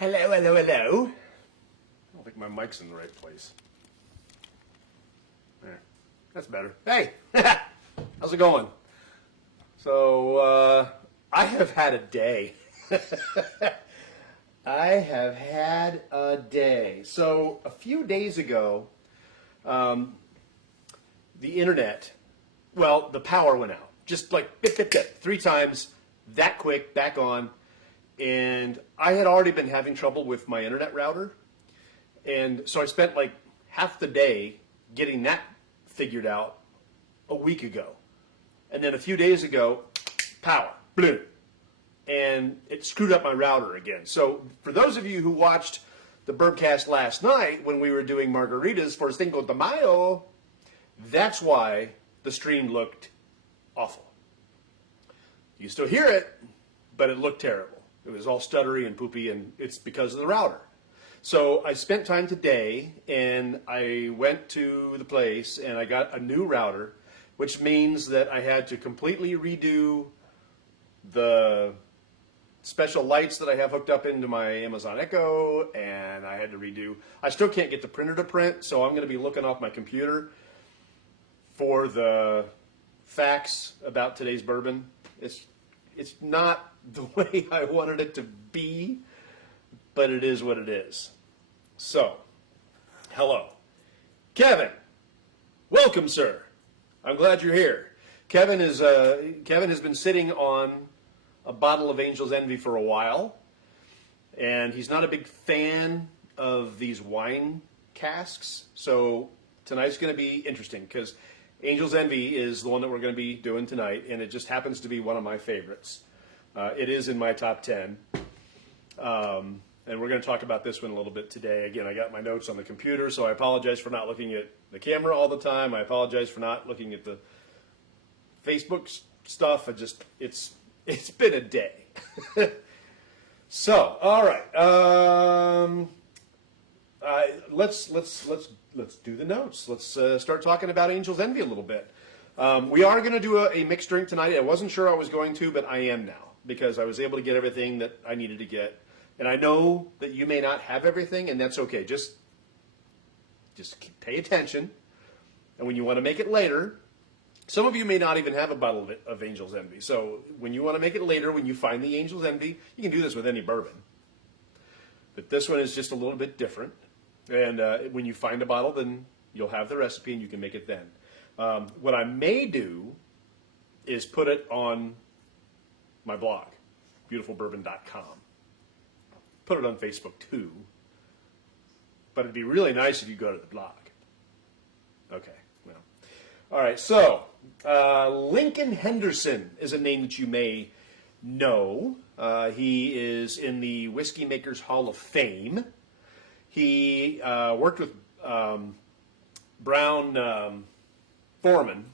Hello, hello, hello. I don't think my mic's in the right place. There. That's better. Hey! How's it going? So, I have had a day. I have had a day. So, a few days ago, the internet, well, the power went out. Just like bip, bip, bip, 3 times, that quick, back on. And I had already been having trouble with my internet router. And so I spent like half the day getting that figured out a week ago. And then a few days ago, power, blue. And it screwed up my router again. So for those of you who watched the Bourbcast last night when we were doing margaritas for Cinco de Mayo, that's why the stream looked awful. You still hear it, but it looked terrible. It was all stuttery and poopy, and it's because of the router. So I spent time today, and I went to the place, and I got a new router, which means that I had to completely redo the special lights that I have hooked up into my Amazon Echo, and I had to redo. I still can't get the printer to print, so I'm going to be looking off my computer for the facts about today's bourbon. It's not the way I wanted it to be, but it is what it is. So, hello. Kevin, welcome, sir. I'm glad you're here. Kevin has been sitting on a bottle of Angel's Envy for a while, and he's not a big fan of these wine casks, so tonight's going to be interesting because Angel's Envy is the one that we're going to be doing tonight, and it just happens to be one of my favorites. It is in my top 10, and we're going to talk about this one a little bit today. Again, I got my notes on the computer, so I apologize for not looking at the camera all the time. I apologize for not looking at the Facebook stuff. It's been a day. So, all right, let's do the notes. Let's start talking about Angel's Envy a little bit. We are going to do a mixed drink tonight. I wasn't sure I was going to, but I am now because I was able to get everything that I needed to get. And I know that you may not have everything, and that's okay. Just pay attention. And when you want to make it later, some of you may not even have a bottle of Angel's Envy. So when you want to make it later, when you find the Angel's Envy, you can do this with any bourbon. But this one is just a little bit different. And when you find a bottle, then you'll have the recipe and you can make it then. What I may do is put it on my blog, beautifulbourbon.com. Put it on Facebook too. But it'd be really nice if you go to the blog. Okay, well. All right, so Lincoln Henderson is a name that you may know. He is in the Whiskey Makers Hall of Fame. He worked with Brown Foreman.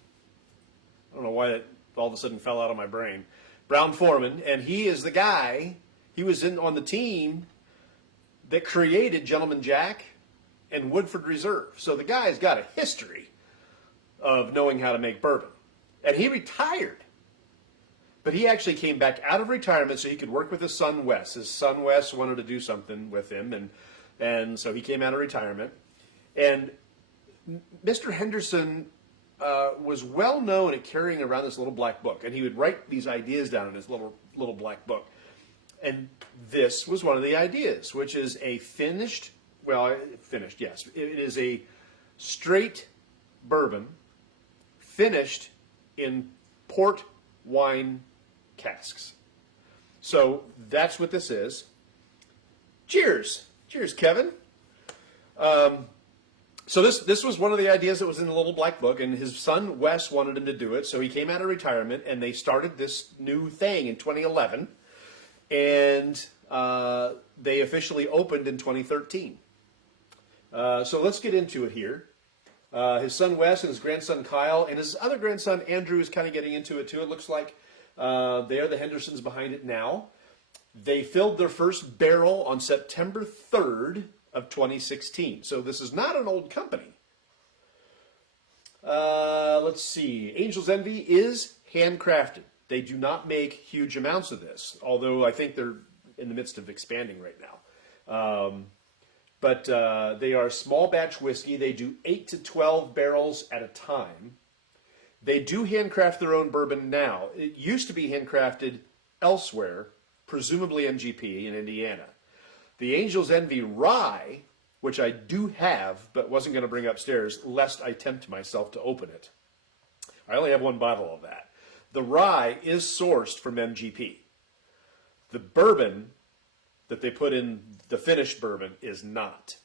I don't know why that all of a sudden fell out of my brain. Brown Foreman, and he is the guy, he was on the team that created Gentleman Jack and Woodford Reserve. So the guy's got a history of knowing how to make bourbon. And he retired. But he actually came back out of retirement so he could work with his son Wes. His son Wes wanted to do something with him, and so he came out of retirement. And Mr. Henderson was well known at carrying around this little black book, and he would write these ideas down in his little black book. And this was one of the ideas, which is a finished, yes. It is a straight bourbon finished in port wine casks. So that's what this is. Cheers. Cheers, Kevin. So this was one of the ideas that was in the little black book, and his son Wes wanted him to do it, so he came out of retirement, and they started this new thing in 2011, and they officially opened in 2013. So let's get into it here. His son Wes and his grandson Kyle, and his other grandson Andrew is kind of getting into it too, it looks like. They are the Hendersons behind it now. They filled their first barrel on September 3rd of 2016. So this is not an old company. Let's see. Angel's Envy is handcrafted. They do not make huge amounts of this, although I think they're in the midst of expanding right now. But they are small batch whiskey. They do 8 to 12 barrels at a time. They do handcraft their own bourbon now. It used to be handcrafted elsewhere, presumably MGP in Indiana. The Angel's Envy Rye, which I do have, but wasn't going to bring upstairs, lest I tempt myself to open it. I only have one bottle of that. The rye is sourced from MGP. The bourbon that they put in the finished bourbon is not.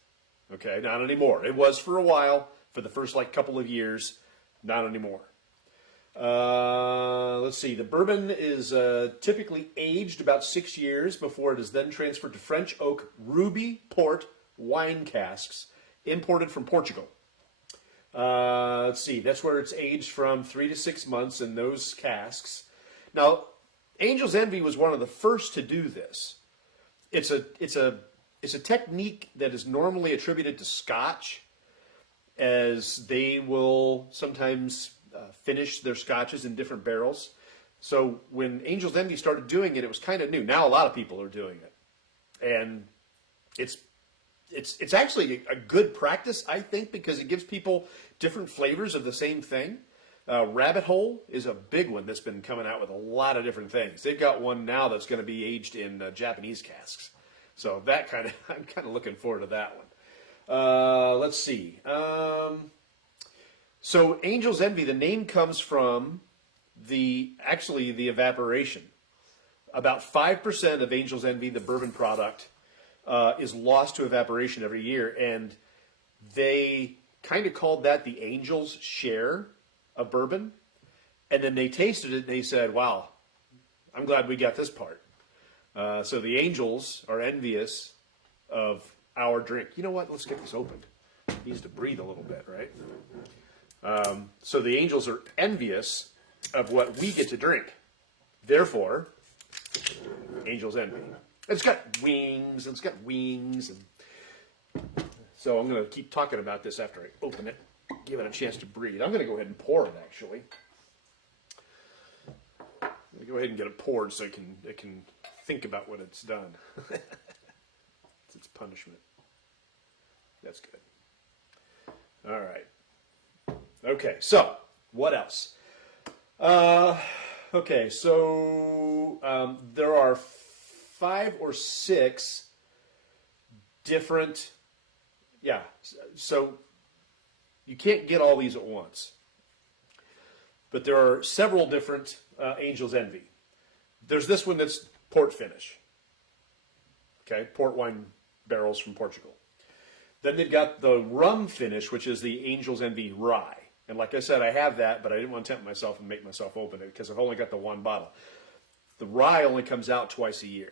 Okay, not anymore. It was for a while, for the first couple of years, not anymore. Let's see. The bourbon is typically aged about 6 years before it is then transferred to French oak ruby port wine casks imported from Portugal. Let's see. That's where it's aged from 3 to 6 months in those casks. Now, Angel's Envy was one of the first to do this. It's a technique that is normally attributed to Scotch, as they will sometimes finish their scotches in different barrels. So when Angel's Envy started doing it, it was kind of new. Now a lot of people are doing it, and it's actually a good practice, I think, because it gives people different flavors of the same thing. Rabbit Hole is a big one that's been coming out with a lot of different things. They've got one now that's going to be aged in Japanese casks. So I'm kind of looking forward to that one. Let's see. So Angel's Envy, the name comes from the evaporation. About 5% of Angel's Envy, the bourbon product, is lost to evaporation every year, and they kind of called that the angel's share of bourbon. And then they tasted it and they said, wow, I'm glad we got this part. So the angels are envious of our drink. You know what? Let's get this opened. It needs to breathe a little bit, right? So the angels are envious of what we get to drink. Therefore, Angel's Envy. It's got wings, and so I'm going to keep talking about this after I open it, give it a chance to breathe. I'm going to go ahead and pour it, actually. I'm going to go ahead and get it poured so it can think about what it's done. It's its punishment. That's good. All right. Okay, so what else? Okay, so there are 5 or 6 different, so you can't get all these at once. But there are several different Angel's Envy. There's this one that's port finish. Okay, port wine barrels from Portugal. Then they've got the rum finish, which is the Angel's Envy Rye. And like I said, I have that, but I didn't want to tempt myself and make myself open it because I've only got the one bottle. The rye only comes out twice a year.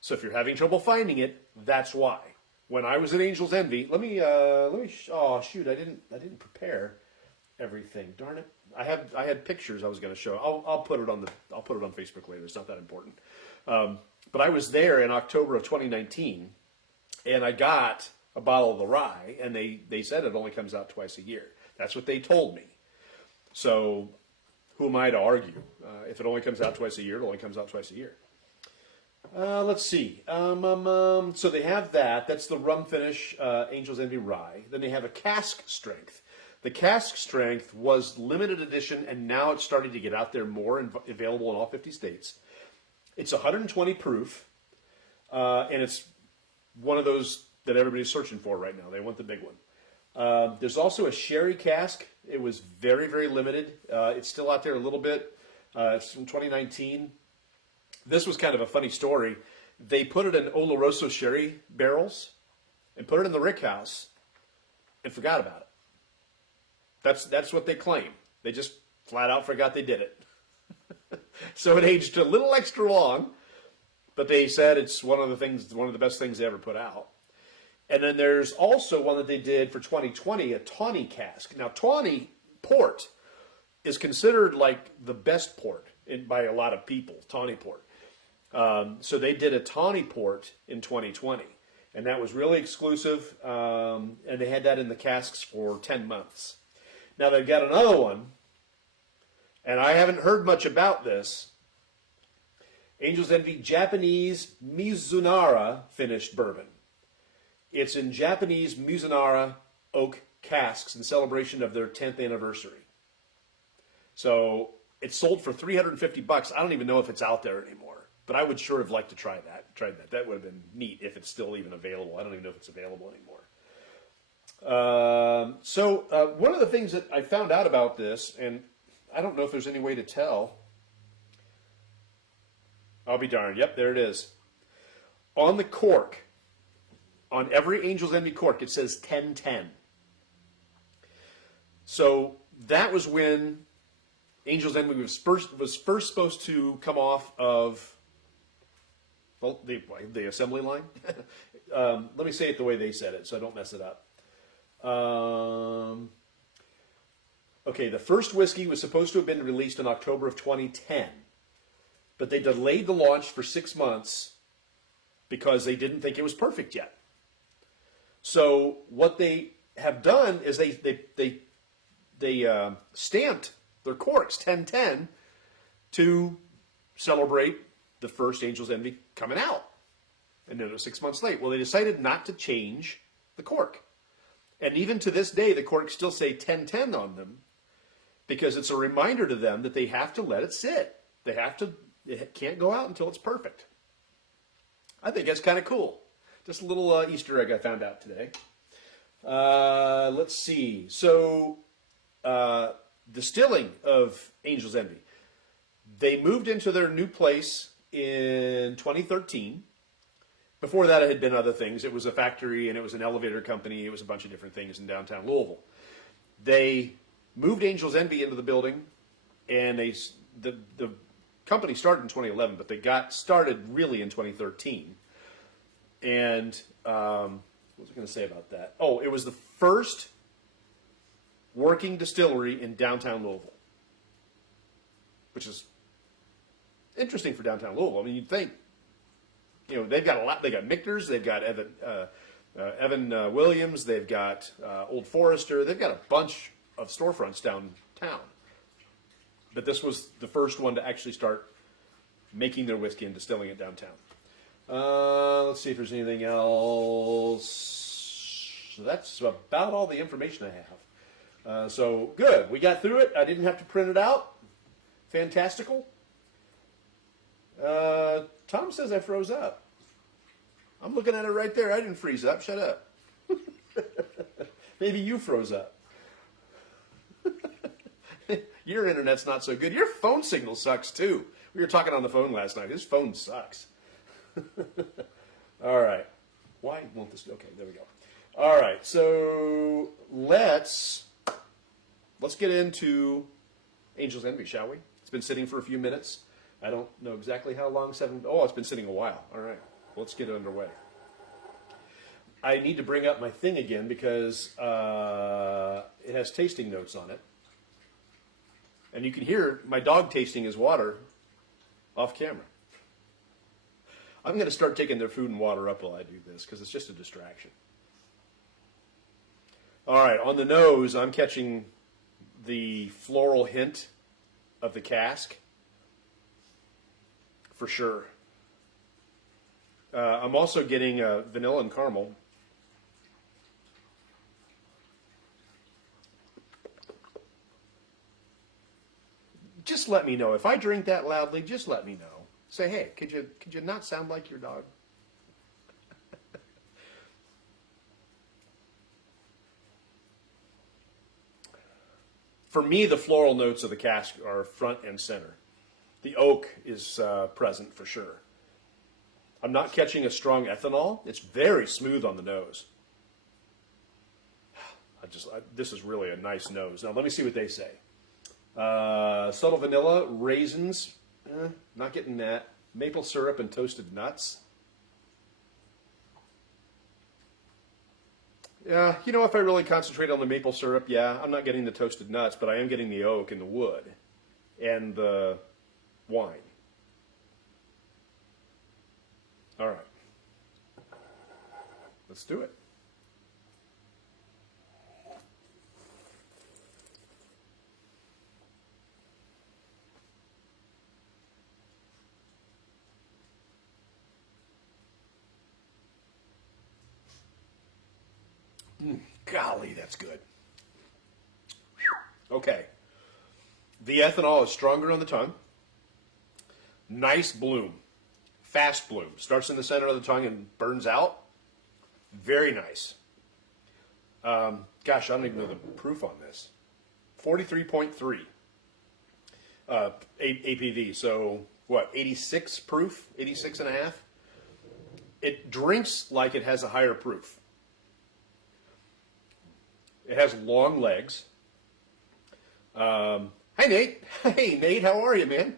So if you're having trouble finding it, that's why. When I was at Angel's Envy, oh shoot, I didn't prepare everything. Darn it. I had pictures I was going to show. I'll put it on Facebook later. It's not that important. But I was there in October of 2019, and I got a bottle of the rye, and they said it only comes out twice a year. That's what they told me. So who am I to argue? If it only comes out twice a year, it only comes out twice a year. Let's see. So they have that. That's the rum finish, Angel's Envy Rye. Then they have a cask strength. The cask strength was limited edition, and now it's starting to get out there more and available in all 50 states. It's 120 proof, and it's one of those that everybody's searching for right now. They want the big one. There's also a sherry cask. It was very, very limited. It's still out there a little bit. It's from 2019. This was kind of a funny story. They put it in Oloroso sherry barrels and put it in the rick house and forgot about it. That's what they claim. They just flat out forgot they did it. So it aged a little extra long, but they said it's one of the best things they ever put out. And then there's also one that they did for 2020, a tawny cask. Now, tawny port is considered like the best port by a lot of people, tawny port. So they did a tawny port in 2020, and that was really exclusive, and they had that in the casks for 10 months. Now they've got another one, and I haven't heard much about this. Angel's Envy Japanese Mizunara finished bourbon. It's in Japanese Mizunara oak casks in celebration of their 10th anniversary. So it's sold for $350. I don't even know if it's out there anymore, but I would sure have liked to try that. That would have been neat if it's still even available. I don't even know if it's available anymore. One of the things that I found out about this, and I don't know if there's any way to tell. I'll be darned. Yep, there it is. On the cork, on every Angel's Envy cork, it says 1010. So that was when Angel's Envy was first supposed to come off of, well, the assembly line. Let me say it the way they said it so I don't mess it up. Okay, the first whiskey was supposed to have been released in October of 2010, but they delayed the launch for 6 months because they didn't think it was perfect yet. So what they have done is they stamped their corks 1010 to celebrate the first Angel's Envy coming out, and then it was 6 months late. Well, they decided not to change the cork. And even to this day, the corks still say 1010 on them because it's a reminder to them that they have to let it sit. It can't go out until it's perfect. I think that's kind of cool. Just a little Easter egg I found out today. Let's see. So, distilling of Angel's Envy. They moved into their new place in 2013. Before that, it had been other things. It was a factory, and it was an elevator company. It was a bunch of different things in downtown Louisville. They moved Angel's Envy into the building, and the company started in 2011, but they got started really in 2013. And what was I going to say about that? Oh, it was the first working distillery in downtown Louisville, which is interesting for downtown Louisville. I mean, you'd think, they've got a lot. They got Michter's, they've got Evan Williams, they've got Old Forester. They've got a bunch of storefronts downtown. But this was the first one to actually start making their whiskey and distilling it downtown. Let's see if there's anything else. So that's about all the information I have. So good. We got through it. I didn't have to print it out. Fantastical. Tom says I froze up. I'm looking at it right there. I didn't freeze up. Shut up. Maybe you froze up. Your internet's not so good. Your phone signal sucks too. We were talking on the phone last night. His phone sucks. All right. Why won't this? Okay, there we go. All right. So let's get into Angel's Envy, shall we? It's been sitting for a few minutes. I don't know exactly how long. It's been sitting a while. All right. Let's get it underway. I need to bring up my thing again because it has tasting notes on it. And you can hear my dog tasting his water off camera. I'm going to start taking their food and water up while I do this because it's just a distraction. All right, on the nose, I'm catching the floral hint of the cask for sure. I'm also getting vanilla and caramel. Just let me know. If I drink that loudly, just let me know. Say, hey, could you not sound like your dog? For me, the floral notes of the cask are front and center. The oak is present for sure. I'm not catching a strong ethanol. It's very smooth on the nose. This is really a nice nose. Now, let me see what they say. Subtle vanilla, raisins, not getting that. Maple syrup and toasted nuts. Yeah, if I really concentrate on the maple syrup, yeah, I'm not getting the toasted nuts, but I am getting the oak and the wood and the wine. All right. Let's do it. Golly, that's good. Okay. The ethanol is stronger on the tongue. Nice bloom. Fast bloom. Starts in the center of the tongue and burns out. Very nice. Gosh, I don't even know the proof on this. 43.3 APV. So, what, 86 proof? 86 and a half? It drinks like it has a higher proof. It has long legs. Hi, Nate. Hey, Nate, how are you, man?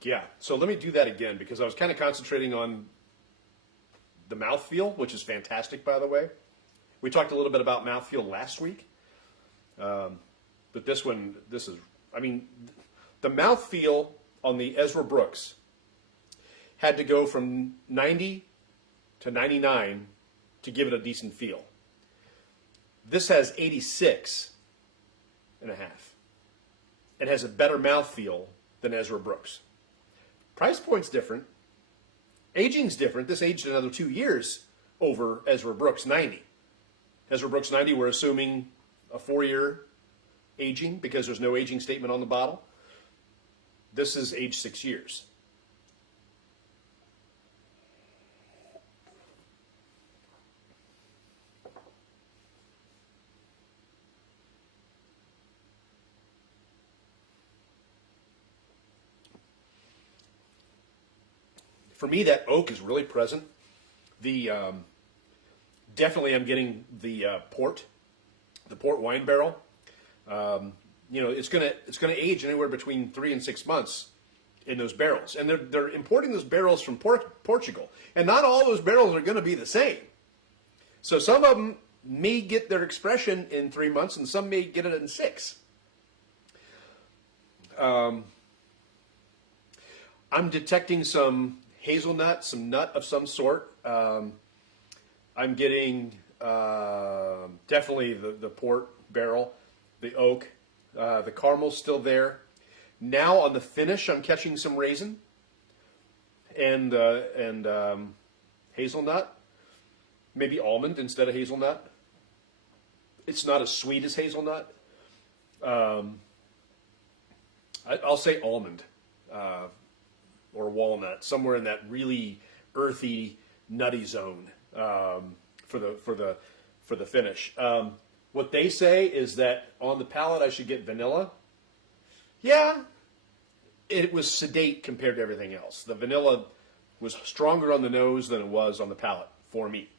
Yeah, so let me do that again because I was kind of concentrating on the mouthfeel, which is fantastic, by the way. We talked a little bit about mouthfeel last week. But this one, the mouthfeel on the Ezra Brooks had to go from 90 to 99 to give it a decent feel. This has 86 and a half. It has a better mouthfeel than Ezra Brooks. Price point's different. Aging's different. This aged another 2 years over Ezra Brooks 90. Ezra Brooks 90, we're assuming a 4-year aging because there's no aging statement on the bottle. This is aged 6 years. For me, that oak is really present. The definitely, I'm getting the port wine barrel. It's gonna age anywhere between 3 and 6 months in those barrels, and they're importing those barrels from Portugal, and not all those barrels are going to be the same. So some of them may get their expression in 3 months, and some may get it in 6. I'm detecting some hazelnut, some nut of some sort. I'm getting definitely the port barrel, the oak, the caramel's still there. Now on the finish, I'm catching some raisin and hazelnut, maybe almond instead of hazelnut. It's not as sweet as hazelnut. I'll say almond. Or walnut, somewhere in that really earthy, nutty zone for the finish. What they say is that on the palate I should get vanilla. Yeah, it was sedate compared to everything else. The vanilla was stronger on the nose than it was on the palate for me.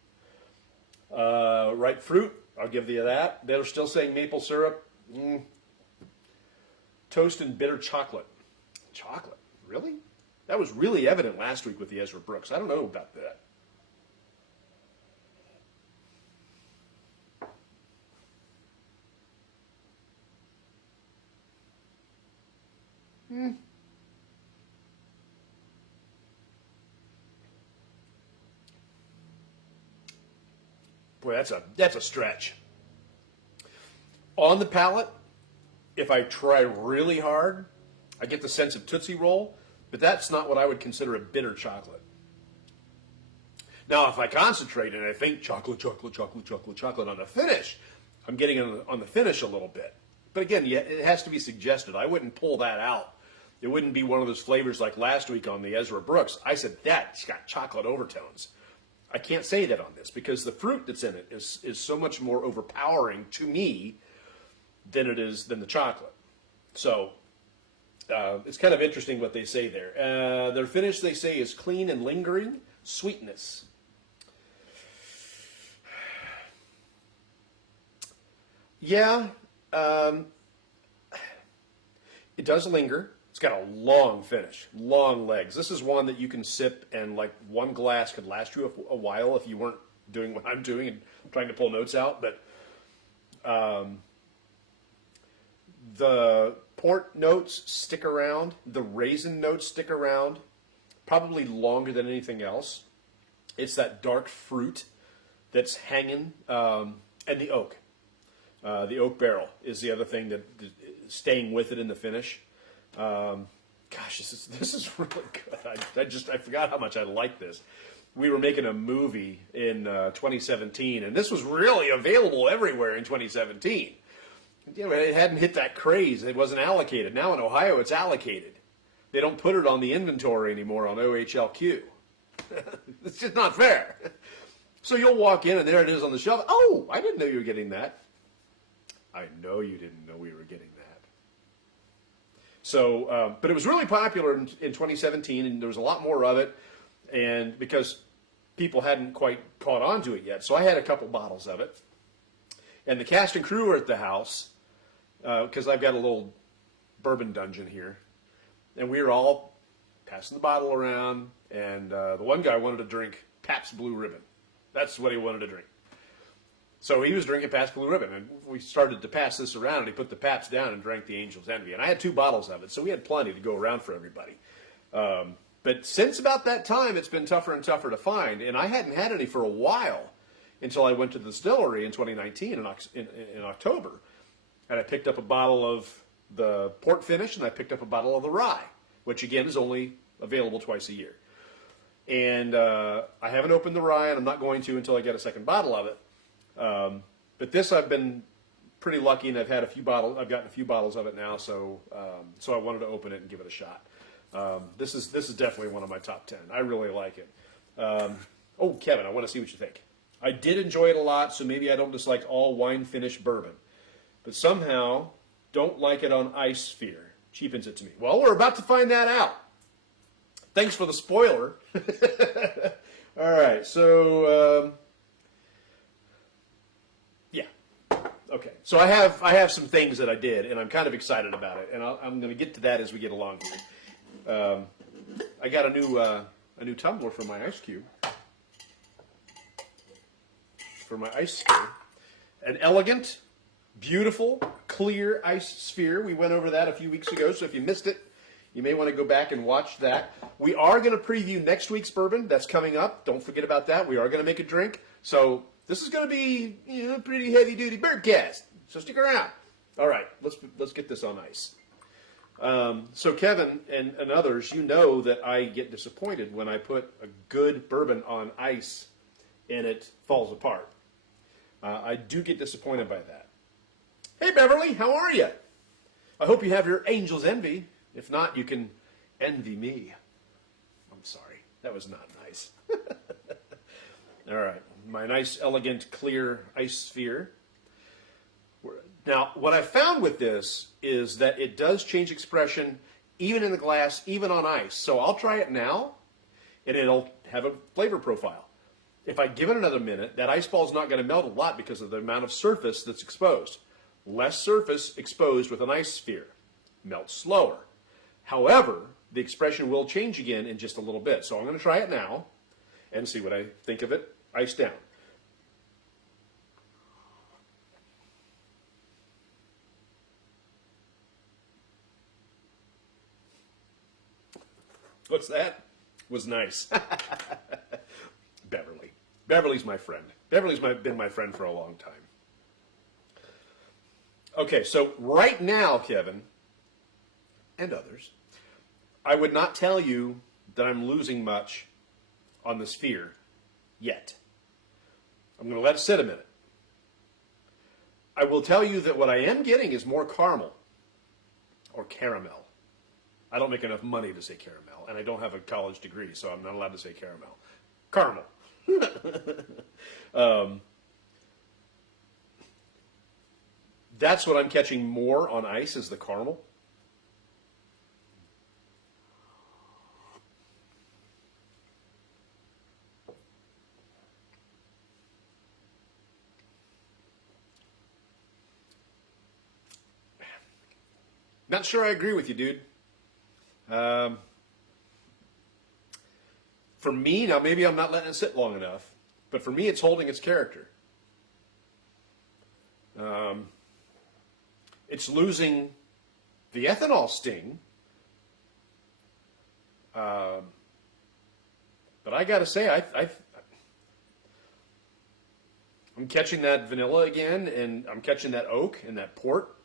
Ripe fruit, I'll give you that. They're still saying maple syrup. Toast and bitter chocolate. Chocolate, really? That was really evident last week with the Ezra Brooks. I don't know about that. Boy, that's a stretch. On the palate, if I try really hard, I get the sense of Tootsie Roll. But that's not what I would consider a bitter chocolate. Now, if I concentrate and I think chocolate on the finish, I'm getting on the finish a little bit. But again, it has to be suggested. I wouldn't pull that out. It wouldn't be one of those flavors like last week on the Ezra Brooks. I said, that's got chocolate overtones. I can't say that on this because the fruit that's in it is so much more overpowering to me than the chocolate. So, it's kind of interesting what they say there. Their finish, they say, is clean and lingering sweetness. Yeah, it does linger. It's got a long finish, long legs. This is one that you can sip, and like one glass could last you a while if you weren't doing what I'm doing and trying to pull notes out. But the port notes stick around. The raisin notes stick around, probably longer than anything else. It's that dark fruit that's hanging, and the oak. The oak barrel is the other thing that staying with it in the finish. Gosh, this is really good. I forgot how much I like this. we were making a movie in 2017, and this was really available everywhere in 2017. You know, it hadn't hit that craze. It wasn't allocated. Now in Ohio, it's allocated. They don't put it on the inventory anymore on OHLQ. It's just not fair. So you'll walk in, and there it is on the shelf. Oh, I didn't know you were getting that. I know you didn't know we were getting that. So, but it was really popular in 2017, and there was a lot more of it, and because people hadn't quite caught on to it yet. So I had a couple bottles of it. And the cast and crew were at the house, because I've got a little bourbon dungeon here. And we were all passing the bottle around, and the one guy wanted to drink Pabst Blue Ribbon. That's what he wanted to drink. So he was drinking Pabst Blue Ribbon, and we started to pass this around, and he put the Pabst down and drank the Angel's Envy. And I had 2 bottles of it, so we had plenty to go around for everybody. But since about that time, it's been tougher and tougher to find, and I hadn't had any for a while until I went to the distillery in 2019 in October, and I picked up a bottle of the port finish, and I picked up a bottle of the rye, which again is only available twice a year. And I haven't opened the rye, and I'm not going to until I get a second bottle of it. But this I've been pretty lucky, and I've had a few bottles. I've gotten a few bottles of it now, so I wanted to open it and give it a shot. This is definitely one of my top 10. I really like it. Oh, Kevin, I want to see what you think. I did enjoy it a lot, so maybe I don't dislike all wine finished bourbon, but somehow don't like it on ice sphere. Cheapens it to me. Well, we're about to find that out. Thanks for the spoiler. All right, so yeah, okay. So I have some things that I did, and I'm kind of excited about it, and I'm going to get to that as we get along here. I got a new tumbler for my ice cube. For my ice sphere, an elegant, beautiful, clear ice sphere. We went over that a few weeks ago, so if you missed it, you may want to go back and watch that. We are going to preview next week's bourbon. That's coming up. Don't forget about that. We are going to make a drink. So this is going to be, pretty heavy-duty Bourbcast. So stick around. All right, let's get this on ice. So Kevin and others, you know that I get disappointed when I put a good bourbon on ice and it falls apart. I do get disappointed by that. Hey, Beverly, how are you? I hope you have your Angel's Envy. If not, you can envy me. I'm sorry. That was not nice. All right. My nice, elegant, clear ice sphere. Now, what I found with this is that it does change expression even in the glass, even on ice. So I'll try it now, and it'll have a flavor profile. If I give it another minute, that ice ball is not going to melt a lot because of the amount of surface that's exposed. Less surface exposed with an ice sphere. Melts slower. However, the expression will change again in just a little bit. So I'm going to try it now and see what I think of it ice down. What's that? Was nice. Beverly. Beverly's my friend. Beverly's been my friend for a long time. Okay, so right now, Kevin, and others, I would not tell you that I'm losing much on the sphere yet. I'm going to let it sit a minute. I will tell you that what I am getting is more caramel or caramel. I don't make enough money to say caramel, and I don't have a college degree, so I'm not allowed to say caramel. Caramel. That's what I'm catching more on ice is the caramel. Not sure I agree with you, dude. For me, now maybe I'm not letting it sit long enough, but for me it's holding its character. It's losing the ethanol sting, but I got to say, I'm catching that vanilla again, and I'm catching that oak and that port,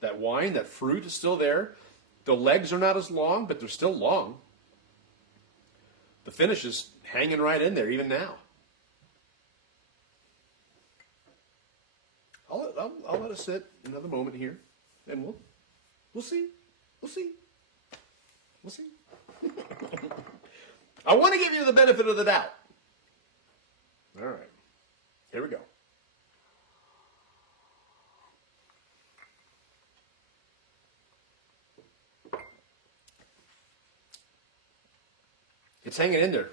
that wine, that fruit is still there. The legs are not as long, but they're still long. the finish is hanging right in there even now. I'll let it sit another moment here, and we'll see. We'll see. We'll see. I want to give you the benefit of the doubt. All right. Here we go. It's hanging in there.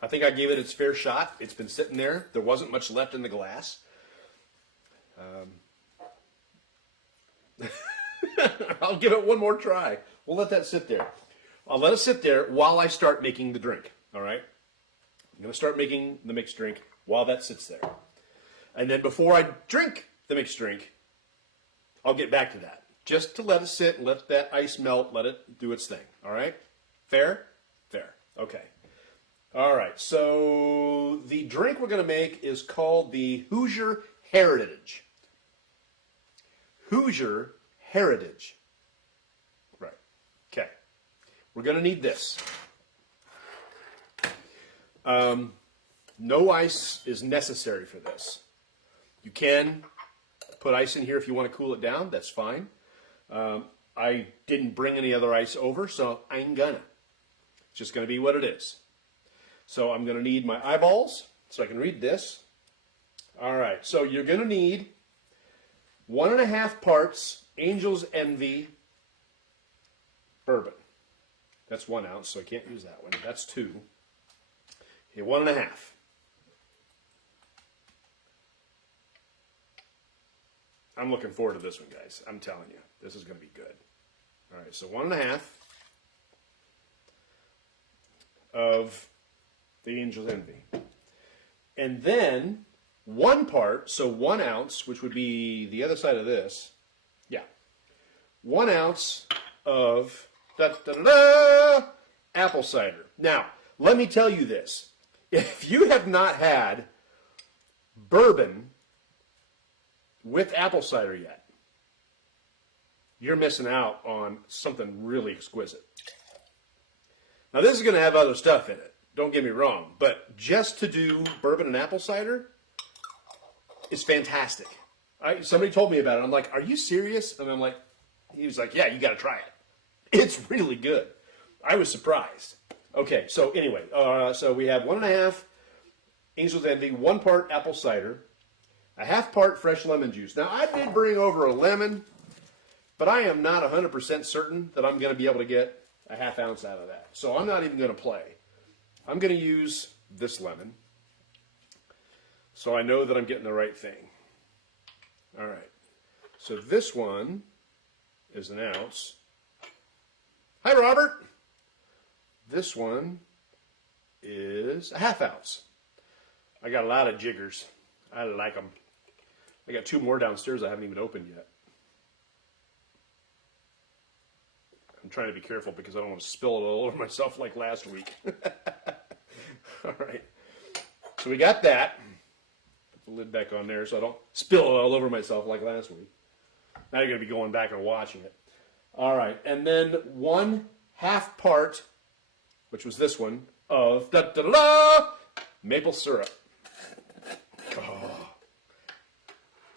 I think I gave it its fair shot. It's been sitting there. There wasn't much left in the glass. I'll give it one more try. We'll let that sit there. I'll let it sit there while I start making the drink. All right? I'm going to start making the mixed drink while that sits there. And then before I drink the mixed drink, I'll get back to that. Just to let it sit and let that ice melt, let it do its thing. All right? Fair? Fair. Okay. All right. So the drink we're going to make is called the Hoosier Heritage. Hoosier Heritage. Right. Okay. We're going to need this. No ice is necessary for this. You can put ice in here if you want to cool it down. That's fine. I didn't bring any other ice over, so I ain't gonna. It's just going to be what it is. So I'm going to need my eyeballs so I can read this. All right. So you're going to need 1.5 parts Angel's Envy bourbon. That's 1 ounce, so I can't use that one. That's 2. Okay, 1.5. I'm looking forward to this one, guys. I'm telling you, this is going to be good. All right, so 1.5 of the Angel's Envy. And then 1 part, so 1 ounce, which would be the other side of this. Yeah. 1 ounce of apple cider. Now, let me tell you this. If you have not had bourbon with apple cider yet, you're missing out on something really exquisite. Now, this is going to have other stuff in it. Don't get me wrong. But just to do bourbon and apple cider is fantastic. Somebody told me about it. I'm like, are you serious? And I'm like, he was like, yeah, you got to try it. It's really good. I was surprised. Okay, so anyway, so we have 1.5 Angel's Envy, 1 part apple cider, 1/2 part fresh lemon juice. Now, I did bring over a lemon, but I am not 100% certain that I'm going to be able to get 1/2 ounce out of that. So I'm not even going to play. I'm going to use this lemon, so I know that I'm getting the right thing. All right, so this one is 1 ounce. Hi, Robert. This one is 1/2 ounce. I got a lot of jiggers. I like them. I got 2 more downstairs I haven't even opened yet. I'm trying to be careful because I don't want to spill it all over myself like last week. All right. So we got that. Put the lid back on there so I don't spill it all over myself like last week. Now you're going to be going back and watching it. All right. And then 1/2 part, which was this one, of maple syrup.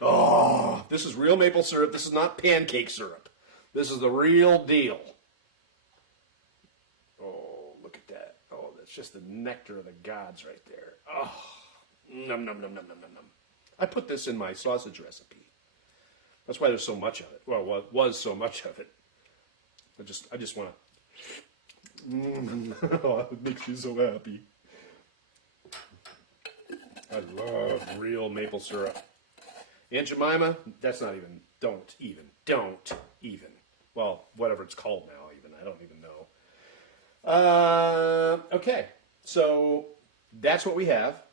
Oh, this is real maple syrup. This is not pancake syrup. This is the real deal. Oh, look at that. Oh, that's just the nectar of the gods right there. Oh, num, num, num, num, num, num, num. I put this in my sausage recipe. That's why there's so much of it. Well, was so much of it. I just want to. Oh, it makes me so happy. I love real maple syrup. Aunt Jemima, that's not even, don't even. Well, whatever it's called now, even, I don't even know. Okay, so that's what we have.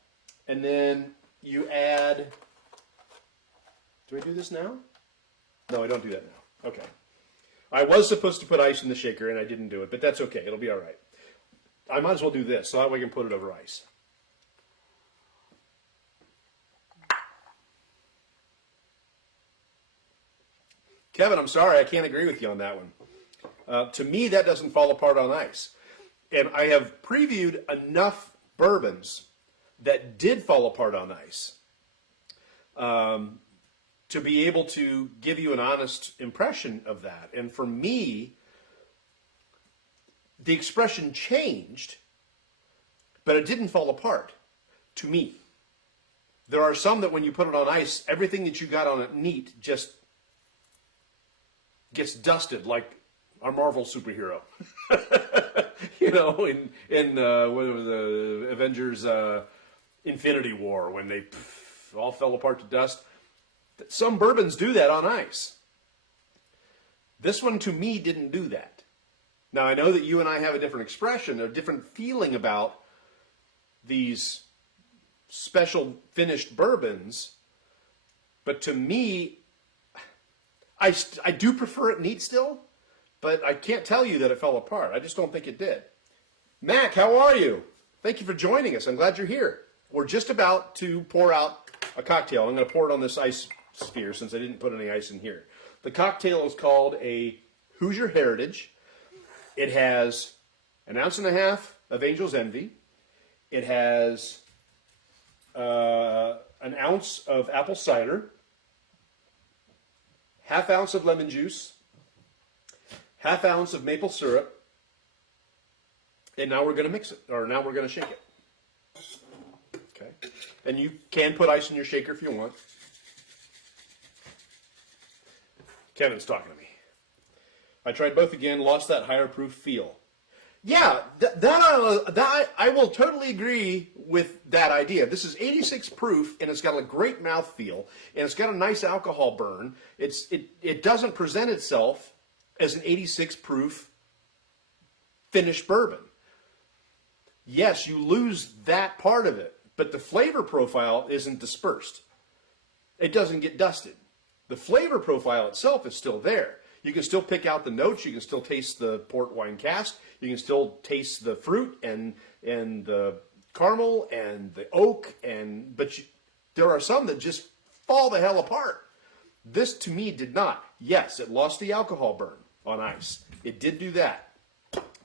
And then you add, do I do this now? No, I don't do that now. Okay. I was supposed to put ice in the shaker, and I didn't do it, but that's okay. It'll be all right. I might as well do this, so that way I can put it over ice. Kevin, I'm sorry, I can't agree with you on that one. To me, that doesn't fall apart on ice. And I have previewed enough bourbons that did fall apart on ice to be able to give you an honest impression of that. And for me, the expression changed, but it didn't fall apart to me. There are some that when you put it on ice, everything that you got on it neat just gets dusted like our Marvel superhero. You know, in what was the Avengers Infinity War, when they all fell apart to dust. Some bourbons do that on ice. This one, to me, didn't do that. Now, I know that you and I have a different expression, a different feeling about these special finished bourbons, but to me, I do prefer it neat still, but I can't tell you that it fell apart. I just don't think it did. Mac, how are you? Thank you for joining us. I'm glad you're here. We're just about to pour out a cocktail. I'm going to pour it on this ice sphere since I didn't put any ice in here. The cocktail is called a Hoosier Heritage. It has 1.5 ounces of Angel's Envy. It has 1 ounce of apple cider, 1/2 ounce of lemon juice, 1/2 ounce of maple syrup, and now we're going to mix it, or now we're going to shake it. Okay, and you can put ice in your shaker if you want. Kevin's talking to me. I tried both again, lost that higher proof feel. Yeah, that I will totally agree with that idea. This is 86 proof, and it's got a great mouthfeel, and it's got a nice alcohol burn. It doesn't present itself as an 86 proof finished bourbon. Yes, you lose that part of it, but the flavor profile isn't dispersed. It doesn't get dusted. The flavor profile itself is still there. You can still pick out the notes. You can still taste the port wine cask. You can still taste the fruit and the caramel and the oak. But there are some that just fall the hell apart. This, to me, did not. Yes, it lost the alcohol burn on ice. It did do that.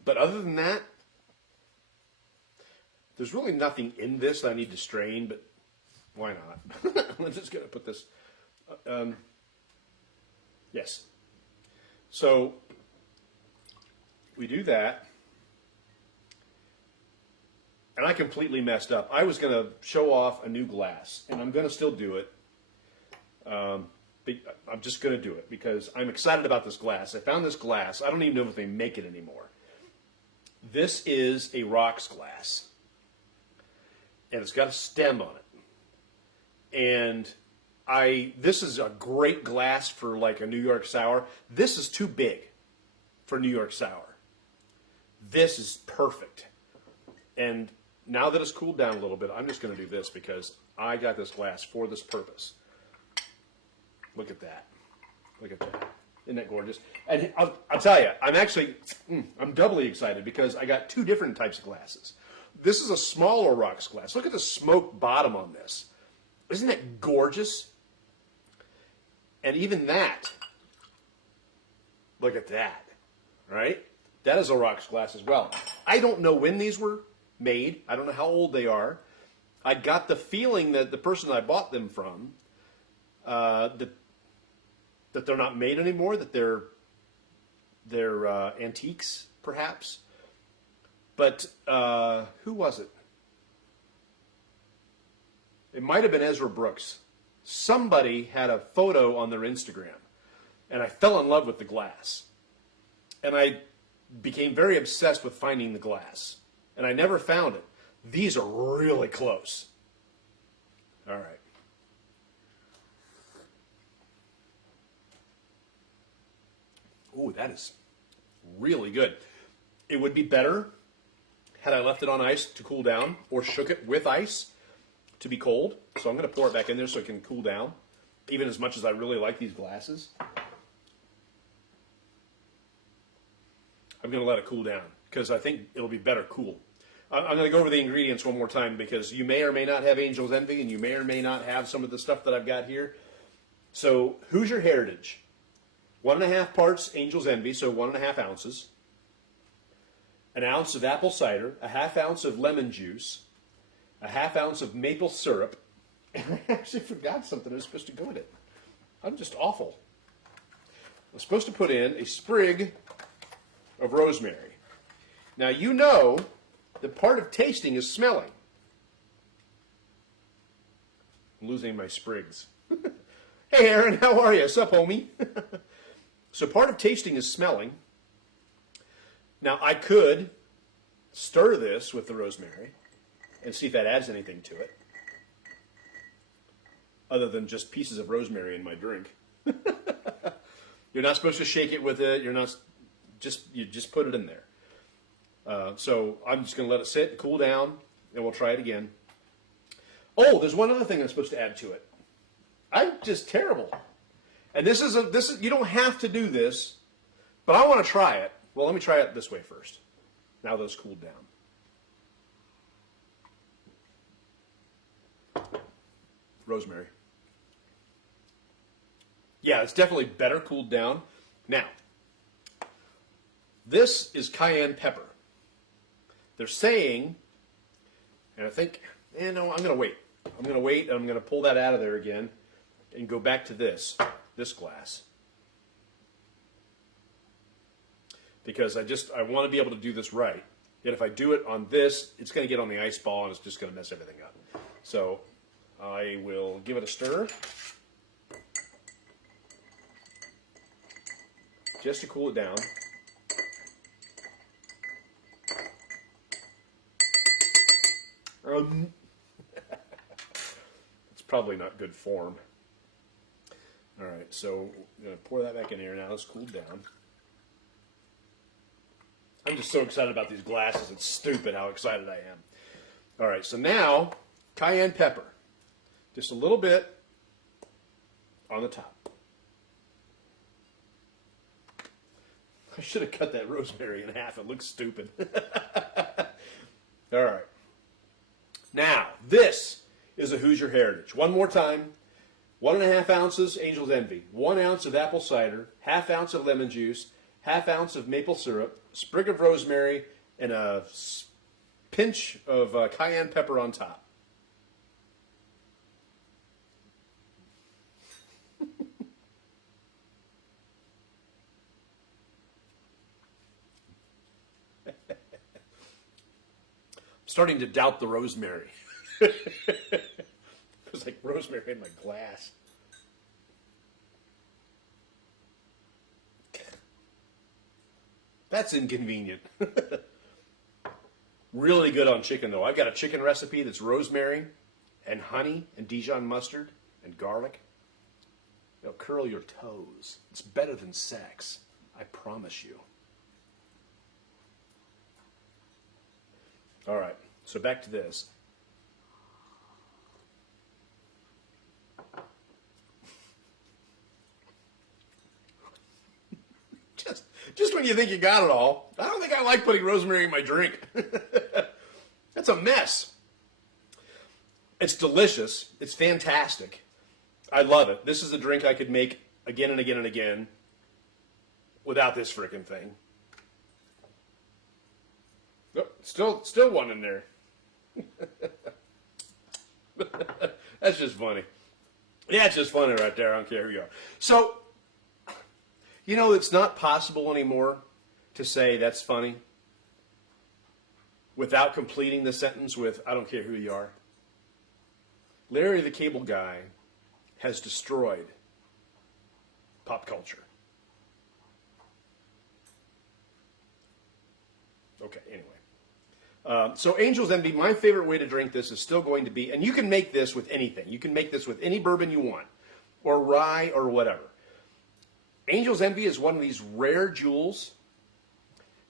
But other than that, there's really nothing in this that I need to strain, but why not? I'm just going to put this. Yes. So we do that, and I completely messed up. I was going to show off a new glass, and I'm going to still do it. I'm just going to do it because I'm excited about this glass. I found this glass. I don't even know if they make it anymore. This is a rocks glass, and it's got a stem on it. And this is a great glass for like a New York Sour. This is too big for New York Sour. This is perfect. And now that it's cooled down a little bit, I'm just going to do this because I got this glass for this purpose. Look at that. Look at that. Isn't that gorgeous? And I'll tell you, I'm doubly excited because I got 2 different types of glasses. This is a smaller rocks glass. Look at the smoked bottom on this. Isn't that gorgeous? And even that, look at that, right? That is a rocks glass as well. I don't know when these were made. I don't know how old they are. I got the feeling that the person I bought them from, that they're not made anymore, that they're antiques, perhaps. But who was it? It might have been Ezra Brooks. Somebody had a photo on their Instagram, and I fell in love with the glass. And I became very obsessed with finding the glass, and I never found it. These are really close. All right. Ooh, that is really good. It would be better had I left it on ice to cool down or shook it with ice to be cold. So I'm going to pour it back in there so it can cool down, even as much as I really like these glasses. I'm going to let it cool down because I think it'll be better cool. I'm going to go over the ingredients one more time because you may or may not have Angel's Envy and you may or may not have some of the stuff that I've got here. So Hoosier Heritage, 1.5 parts Angel's Envy, so 1.5 ounces. an ounce of apple cider, a half ounce of lemon juice, a half ounce of maple syrup, and I actually forgot something that was supposed to go in it. I'm just awful. I'm supposed to put in a sprig of rosemary. Now you know that part of tasting is smelling. I'm losing my sprigs. Hey Aaron, how are you? What's up, homie? So part of tasting is smelling. Now I could stir this with the rosemary and see if that adds anything to it, other than just pieces of rosemary in my drink. You're not supposed to shake it with it. You're not you just put it in there. So I'm just going to let it sit and cool down, and we'll try it again. Oh, there's one other thing I'm supposed to add to it. I'm just terrible. And this is you don't have to do this, but I want to try it. Well, let me try it this way first. Now those cooled down. Rosemary. Yeah, it's definitely better cooled down. Now, this is cayenne pepper. They're saying, and I think, no, I'm going to wait. I'm going to wait, and I'm going to pull that out of there again and go back to this glass. Because I want to be able to do this right. Yet if I do it on this, it's going to get on the ice ball, and it's just going to mess everything up. So I will give it a stir, just to cool it down. It's probably not good form. All right, so I'm going to pour that back in here. Now it's cooled down. I'm just so excited about these glasses. It's stupid how excited I am. All right, so now cayenne pepper. Just a little bit on the top. I should have cut that rosemary in half. It looks stupid. All right. Now, this is a Hoosier Heritage. One more time. 1.5 ounces Angel's Envy. 1 ounce of apple cider. Half ounce of lemon juice. Half ounce of maple syrup. Sprig of rosemary. And a pinch of cayenne pepper on top. Starting to doubt the rosemary. There's like rosemary in my glass. That's inconvenient. Really good on chicken though. I've got a chicken recipe that's rosemary and honey and Dijon mustard and garlic. It'll curl your toes. It's better than sex. I promise you. All right, so back to this. Just when you think you got it all, I don't think I like putting rosemary in my drink. That's a mess. It's delicious. It's fantastic. I love it. This is a drink I could make again and again and again without this frickin' thing. Oh, still one in there. That's just funny. Yeah, it's just funny right there. I don't care who you are. So, you know, it's not possible anymore to say that's funny without completing the sentence with, I don't care who you are. Larry the Cable Guy has destroyed pop culture. Okay, anyway. So Angel's Envy, my favorite way to drink this is still going to be, and you can make this with anything. You can make this with any bourbon you want, or rye, or whatever. Angel's Envy is one of these rare jewels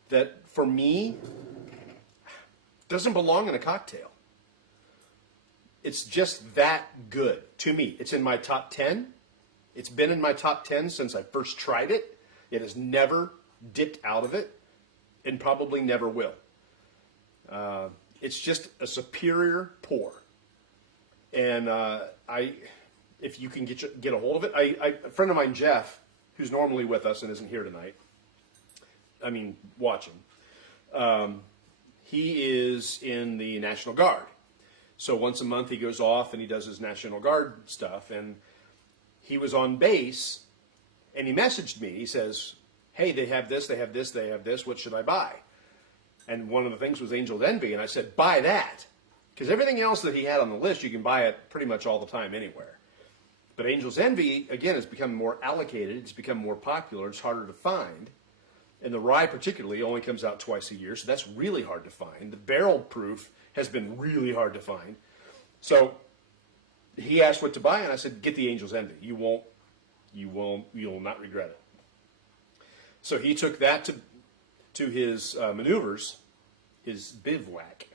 that, for me, doesn't belong in a cocktail. It's just that good to me. It's in my top 10. It's been in my top 10 since I first tried it. It has never dipped out of it, and probably never will. It's just a superior pour, and if you can get a hold of it, a friend of mine, Jeff, who's normally with us and isn't here tonight, watching, He is in the National Guard. So once a month he goes off and he does his National Guard stuff. And he was on base and he messaged me. He says, hey, they have this, they have this, they have this. What should I buy? And one of the things was Angel's Envy. And I said, buy that. Because everything else that he had on the list, you can buy it pretty much all the time anywhere. But Angel's Envy, again, has become more allocated. It's become more popular. It's harder to find. And the rye particularly only comes out twice a year, so that's really hard to find. The barrel proof has been really hard to find. So he asked what to buy, and I said, get the Angel's Envy. You'll not regret it. So he took that to his maneuvers, his bivouac.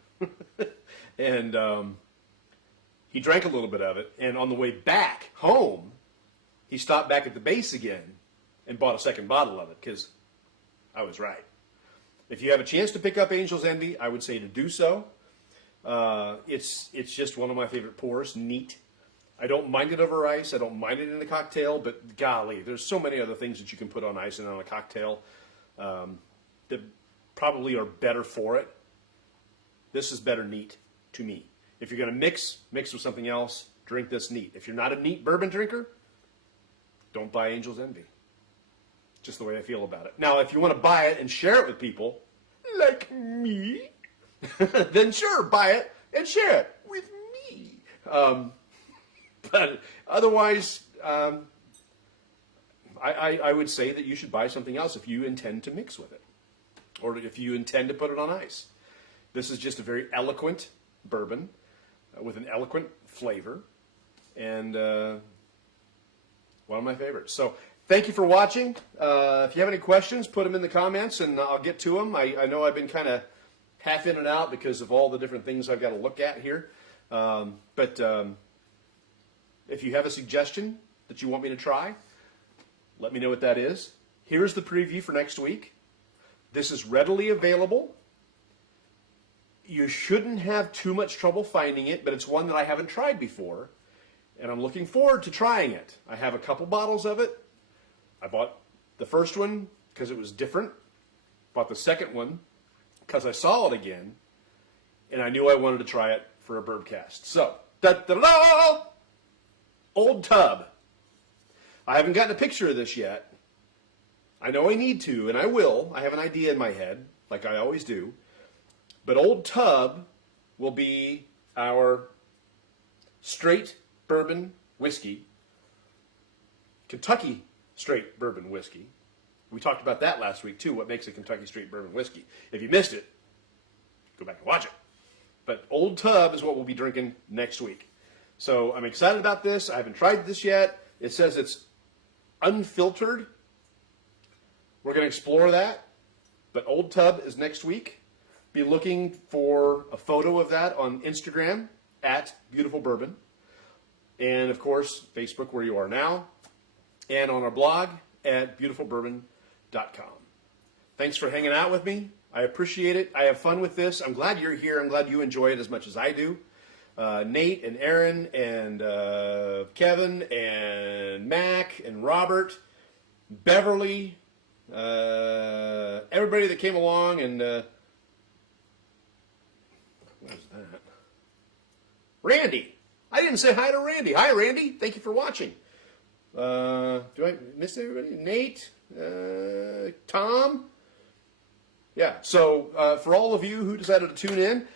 And he drank a little bit of it, and on the way back home, he stopped back at the base again and bought a second bottle of it, because I was right. If you have a chance to pick up Angel's Envy, I would say to do so. It's just one of my favorite pours, neat. I don't mind it over ice. I don't mind it in a cocktail, but golly, there's so many other things that you can put on ice and on a cocktail that probably are better for it. This is better neat to me. If you're going to mix with something else, drink this neat. If you're not a neat bourbon drinker, don't buy Angel's Envy. Just the way I feel about it. Now, if you want to buy it and share it with people, like me, then sure, buy it and share it with me. But otherwise, I would say that you should buy something else if you intend to mix with it, or if you intend to put it on ice. This is just a very eloquent bourbon with an eloquent flavor, and one of my favorites. So thank you for watching. If you have any questions, put them in the comments, and I'll get to them. I know I've been kind of half in and out because of all the different things I've got to look at here. But if you have a suggestion that you want me to try, let me know what that is. Here's the preview for next week. This is readily available. You shouldn't have too much trouble finding it, but it's one that I haven't tried before, and I'm looking forward to trying it. I have a couple bottles of it. I bought the first one because it was different. Bought the second one because I saw it again, and I knew I wanted to try it for a Bourbcast. So, da-da-da! Old Tub. I haven't gotten a picture of this yet. I know I need to, and I will. I have an idea in my head, like I always do. But Old Tub will be our straight bourbon whiskey, Kentucky straight bourbon whiskey. We talked about that last week too, what makes a Kentucky straight bourbon whiskey. If you missed it, go back and watch it. But Old Tub is what we'll be drinking next week. So I'm excited about this. I haven't tried this yet. It says it's unfiltered. We're going to explore that. But Old Tub is next week. Be looking for a photo of that on Instagram at Beautiful Bourbon. And of course, Facebook where you are now. And on our blog at beautifulbourbon.com. Thanks for hanging out with me. I appreciate it. I have fun with this. I'm glad you're here. I'm glad you enjoy it as much as I do. Nate and Aaron and Kevin and Mac and Robert, Beverly, everybody that came along, and what was that? Randy. I didn't say hi to Randy. Hi, Randy. Thank you for watching. Do I miss everybody? Nate, Tom. Yeah. So for all of you who decided to tune in,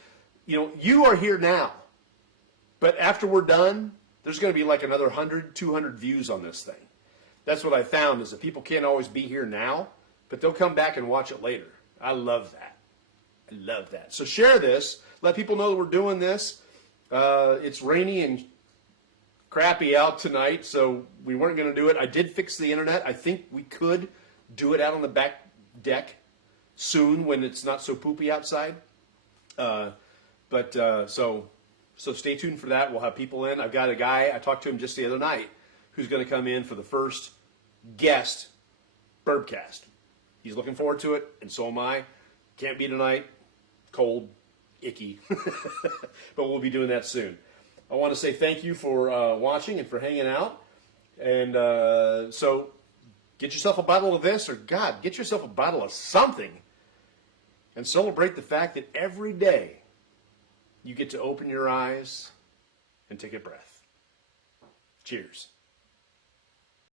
you are here now. But after we're done, there's going to be like another 100, 200 views on this thing. That's what I found, is that people can't always be here now, but they'll come back and watch it later. I love that. I love that. So share this. Let people know that we're doing this. It's rainy and crappy out tonight, so we weren't going to do it. I did fix the internet. I think we could do it out on the back deck soon when it's not so poopy outside. So stay tuned for that. We'll have people in. I've got a guy, I talked to him just the other night, who's going to come in for the first guest Bourbcast. He's looking forward to it, and so am I. Can't be tonight. Cold, icky. But we'll be doing that soon. I want to say thank you for watching and for hanging out. And so get yourself a bottle of this, or God, get yourself a bottle of something. and celebrate the fact that every day you get to open your eyes and take a breath. Cheers.